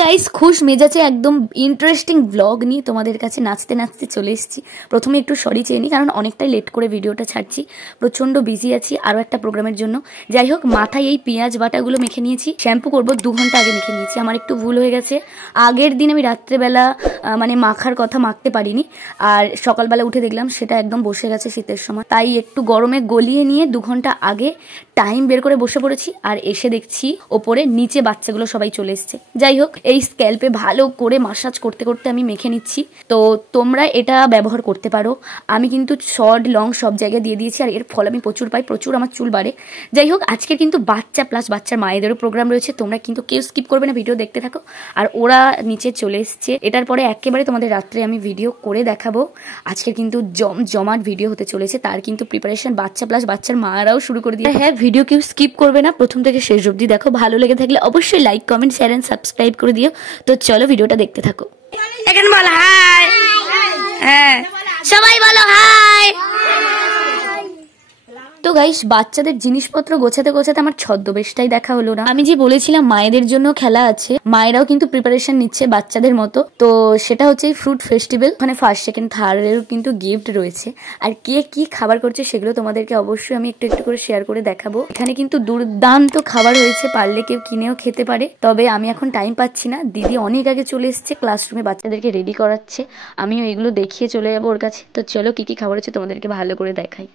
Guys, খুশ মেজাজে একদম ইন্টারেস্টিং ব্লগ নিয়ে তোমাদের কাছে নাচতে নাচতে চলে এসেছি। প্রথমে একটু সরি চেয়ে নিই, কারণ অনেকটাই লেট করে ভিডিওটা ছাড়ছি, প্রচন্ড বিজি আছি আরও একটা প্রোগ্রামের জন্য। যাই হোক, মাথায় এই পেঁয়াজ বাটাগুলো মেখে নিয়েছি, শ্যাম্পু করবো 2 ঘন্টা আগে মেখে নিয়েছি। আমার একটু ভুল হয়ে গেছে, আগের দিন আমি রাত্রেবেলা মানে মাখার কথা মাখতে পারিনি, আর সকালবেলা উঠে দেখলাম সেটা একদম বসে গেছে শীতের সময়, তাই একটু গরমে গলিয়ে নিয়ে 2 ঘন্টা আগে টাইম বের করে বসে পড়েছি। আর এসে দেখছি ওপরে নিচে বাচ্চাগুলো সবাই চলে এসছে। যাই হোক, এই স্ক্যাল্পে ভালো করে মাসাজ করতে করতে আমি মেখে নিচ্ছি। তো তোমরা এটা ব্যবহার করতে পারো। আমি কিন্তু শর্ট লং সব জায়গায় দিয়ে দিয়েছি, আর এর ফল আমি প্রচুর পাই, প্রচুর আমার চুল বাড়ে। যাই হোক, আজকে কিন্তু বাচ্চা প্লাস বাচ্চার মায়েদেরও প্রোগ্রাম রয়েছে, তোমরা কিন্তু কেউ স্কিপ করবে না, ভিডিও দেখতে থাকো। আর ওরা নিচে চলে এসছে, এটার পরে একেবারে তোমাদের রাত্রে আমি ভিডিও করে দেখাবো। আজকে কিন্তু জমাট ভিডিও হতে চলেছে, তার কিন্তু প্রিপারেশন বাচ্চা প্লাস বাচ্চার মারাও শুরু করে দিয়ে। হ্যাঁ, ভিডিও কেউ স্কিপ করবে না, প্রথম থেকে শেষ অবধি দেখো। ভালো লেগে থাকলে অবশ্যই like, comment, share and subscribe করে দিও। তো চলো ভিডিওটা দেখতে থাকো। এখানে বলো হাই। হ্যাঁ, সবাই বলো হাই। তো গাইস, বাচ্চাদের জিনিসপত্র গোছাতে গোছাতে আমার ছদ্মবেশটাই দেখা হলো না। আমি যে বলেছিলাম মায়েদের জন্য খেলা আছে, মায়েরাও কিন্তু প্রিপারেশন নিচ্ছে বাচ্চাদের মতো। তো সেটা হচ্ছে ফ্রুট ফেস্টিভ্যাল, ওখানে ফার্স্ট সেকেন্ড থার্ডেরও কিন্তু গিফট রয়েছে। আর কে কি খাবার করছে সেগুলো তোমাদেরকে অবশ্যই আমি একটু একটু করে শেয়ার করে দেখাবো। এখানে কিন্তু দুর্দান্ত খাবার হয়েছে, পারলে কেউ কিনেও খেতে পারে। তবে আমি এখন টাইম পাচ্ছি না, দিদি অনেক আগে চলে এসছে, ক্লাসরুমে বাচ্চাদেরকে রেডি করাচ্ছে। আমিও এগুলো দেখিয়ে চলে যাবো ওর কাছে। তো চলো, কি কি খাবার হচ্ছে তোমাদেরকে ভালো করে দেখাই।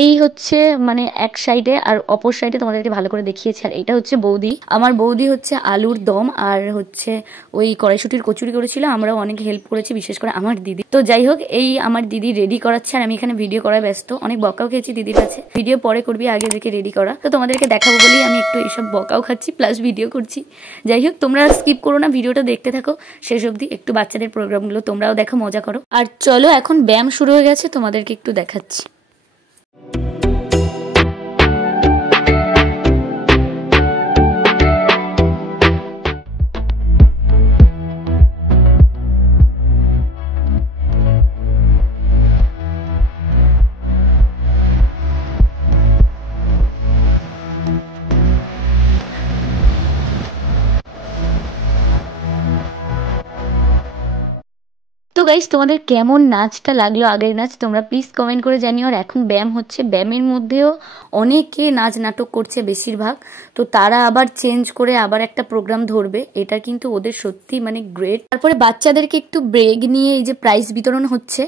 এই হচ্ছে মানে এক সাইডে, আর অপর সাইডে তোমাদেরকে ভালো করে দেখিয়েছি। আর এটা হচ্ছে বৌদি, আমার বৌদি হচ্ছে আলুর দম আর হচ্ছে ওই কড়াইশুটির কচুরি করেছিল। আমরাও অনেক হেল্প করেছি, বিশেষ করে আমার দিদি। তো যাই হোক, এই আমার দিদি রেডি করাচ্ছে, আর আমি এখানে ভিডিও করায় ব্যস্ত। অনেক বকাও খেয়েছি দিদির কাছে, ভিডিও পরে করবি, আগে দেখে রেডি করা। তো তোমাদেরকে দেখাবো বলেই আমি একটু এইসব বকাও খাচ্ছি প্লাস ভিডিও করছি। যাই হোক, তোমরা স্কিপ করো না, ভিডিওটা দেখতে থাকো শেষ অবধি। একটু বাচ্চাদের প্রোগ্রামগুলো তোমরাও দেখো, মজা করো। আর চলো, এখন ব্যায়াম শুরু হয়ে গেছে, তোমাদেরকে একটু দেখাচ্ছি। তো গাইস, তোমাদের কেমন নাচটা লাগলো, আগের নাচ, তোমরা প্লিজ কমেন্ট করে জানিও। আর এখন ব্যায়াম হচ্ছে, ব্যায়ামের মধ্যেও অনেকে নাচ নাটক করছে বেশিরভাগ। তো তারা আবার চেঞ্জ করে আবার একটা প্রোগ্রাম ধরবে, এটা কিন্তু ওদের সত্যি মানে গ্রেট। তারপরে বাচ্চাদেরকে একটু ব্রেক নিয়ে এই যে প্রাইজ বিতরণ হচ্ছে,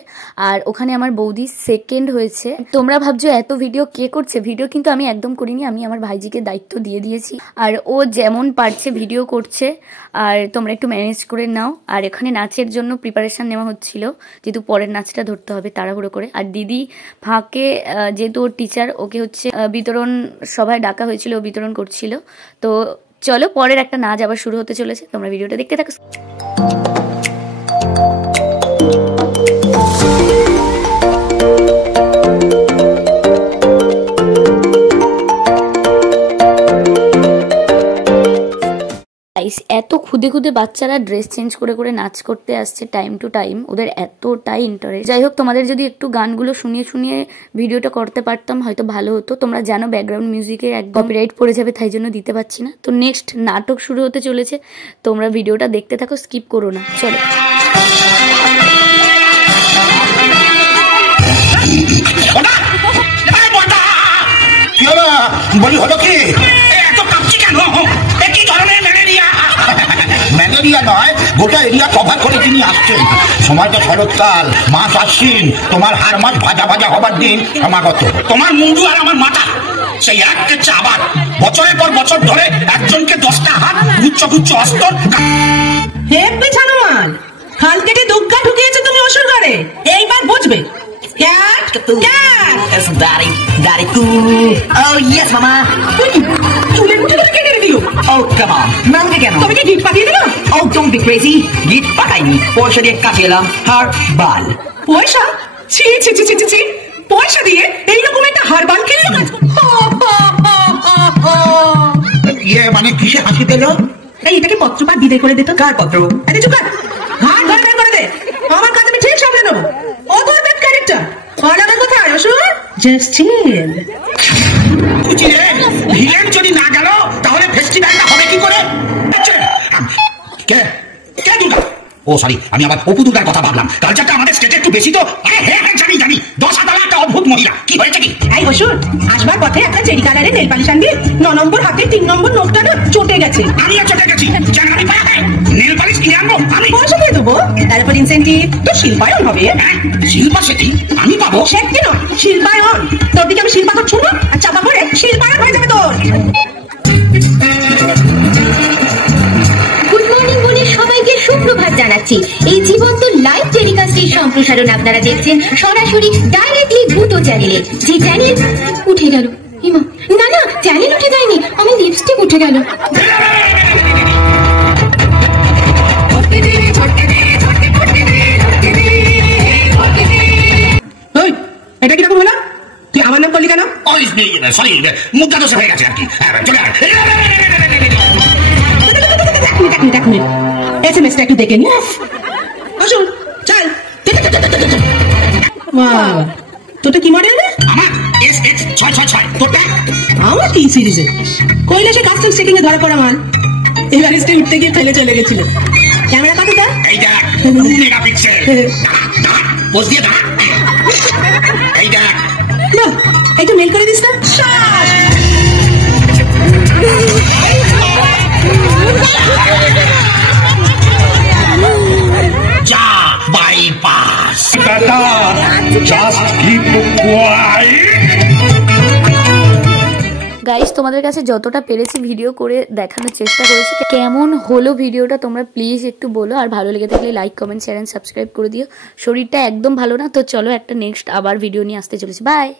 আর ওখানে আমার বৌদি সেকেন্ড হয়েছে। তোমরা ভাবছো এত ভিডিও কে করছে, ভিডিও কিন্তু আমি একদম করিনি, আমি আমার ভাইজিকে দায়িত্ব দিয়ে দিয়েছি, আর ও যেমন পারছে ভিডিও করছে, আর তোমরা একটু ম্যানেজ করে নাও। আর এখানে নাচের জন্য প্রিপারেশন নেওয়া হচ্ছিল, যেহেতু পরের নাচটা ধরতে হবে তাড়াহুড়ো করে। আর দিদি ফাঁকে, যেহেতু ওর টিচার, ওকে হচ্ছে বিতরণ সভায় ডাকা হয়েছিল, ও বিতরণ করছিল। তো চলো, পরের একটা নাচ আবার শুরু হতে চলেছে, তোমরা ভিডিওটা দেখতে থাকো। এত খুদে খুদে বাচ্চারা ড্রেস চেঞ্জ করে করে নাচ করতে আসছে টাইম টু টাইম, ওদের এতটাই ইন্টারেস্ট। যাই হোক, তোমাদের যদি একটু গানগুলো শুনিয়ে শুনিয়ে ভিডিওটা করতে পারতাম হয়তো ভালো হতো। তোমরা জানো ব্যাকগ্রাউন্ড মিউজিকের এক কপিরাইট পড়ে যাবে, তাই জন্য দিতে পারছি না। তো নেক্সট নাটক শুরু হতে চলেছে, তোমরা ভিডিওটা দেখতে থাকো, স্কিপ করো না। চলো। বলি হলো কি, এত কাঁপছি কেন? কি ধরনের ম্যালেরিয়া নয়, গোটা এরিয়া কভার করে তিনি আসছেন। সময় তো শরৎকাল, মাছ আশ্বিন, তোমার হাড় মাছ ভাজা ভাজা হবার দিন সমাগত। তোমার মুন্ডু আর আমার মাথা সেই এক কেচ্ছে আবার বছরের পর বছর ধরে একজনকে 10টা হাত, গুচ্ছ গুচ্ছ অস্ত্র। হেব্বে জানোয়ার, খাল কেটে দুগ্গা ঢুকিয়েছে তুমি অসুর ঘরে, এইবার বুঝবে। Cat, cat. Yes, daddy, daddy, cool. Oh yes, mama. চুলের মুঠিগুলো কেটে দিল। Oh come on, নামকে কেন? তুমি কি গিট পাঠিয়ে দিলো? Oh don't be crazy. গিট পাঠাইনি, পয়সা দিয়ে কাটিয়ে এলাম হার বাল। পয়সা? ছি ছি ছি ছি ছি, পয়সা দিয়ে এইরকম একটা হার বাল কিনলো? মানে কিসে হাসি পেল? এই এটাকে পত্রপাঠ বিদায় করে দে তো। কার পত্র? আরে চুপ কর, ঘাট ঘরে বের করে দে। আমার কাজ আমি ঠিক সামলে নেবো। অধর ব্যাড ক্যারেক্টার পালাবে কোথায় অসুর? Just chill. ভিলেন যদি না গেল তাহলে ফেস্টিভ্যালটা হবে কি করে? কে কে দুর্গা? ও সরি, আমি আবার অপু দুর্গার কথা ভাবলাম। কালচারটা আমাদের স্টেটে একটু বেশি তো। আরে হ্যাঁ হ্যাঁ জানি জানি, 10 হাতালা একটা অদ্ভুত মহিলা। কি হয়েছে কি? এই অসুর, আসবার পথে একটা চেরি কালারের নেল পালিশ আনবি। 9 নম্বর হাতে 3 নম্বর নোটটা না চটে গেছে। আমিও চটে গেছি। জানুয়ারি পাড়াতে নেল পালিশ কিনে আনবো আমি। পয়সা দিয়ে দেবো, তারপর ইনসেন্টিভ তো শিল্পায়ন হবে। শিল্পা সেটি আমি পাবো? সেটি নয়, শিল্পায়ন। তোর দিকে আমি শিল্পা তো ছুঁড়ো আর চাপা পড়ে শিল্পায়ন হয়ে যাবে তোর। গুড মর্নিং বলে সবাইকে সুপ্রভাত জানাচ্ছি। এই জীবন্ত লাইভ টেলিকাস্টের সম্প্রসারণ আপনারা দেখছেন সরাসরি ডাইরেক্টলি ভূতো চ্যানেলে। যে চ্যানেল উঠে গেল। হিমা, না না, চ্যানেল উঠে যায়নি, আমি লিপস্টিক উঠে গেল। ওই, এটা কিরকম হলো? তুই আমার নাম করলি কেন? সরি, মুদ্রা দোষে হয়ে গেছে আর কি। চলে আয়। এক মিনিট, এসএমএসটা একটু দেখে নি। অসুর চল। তোটা কি মডেল? আমার SX666। তোরটা? আমার টি সিরিজে কৈলাসে কাস্টমস চেকিং এ ধরা পড়া মাল। এভারেস্টে উঠতে গিয়ে ফেলে চলে গেছিল। ক্যামেরা কতটা? এই দেখ, 2 মেগাপিক্সেল। দাঁড়া, পোজ দিয়ে দাঁড়া। এই দেখ। বাহ, একটু মেল করে দিস না। যা বাইপাস। গাইস, তোমাদের কাছে যতটা পেরেছি ভিডিও করে দেখানোর চেষ্টা করেছি। কেমন হলো ভিডিওটা তোমরা প্লিজ একটু বলো। আর ভালো লেগে থাকলে like, comment, share and subscribe করে দিও। শরীরটা একদম ভালো না, তো চলো একটা নেক্সট আবার ভিডিও নিয়ে আসতে চলেছি। বাই।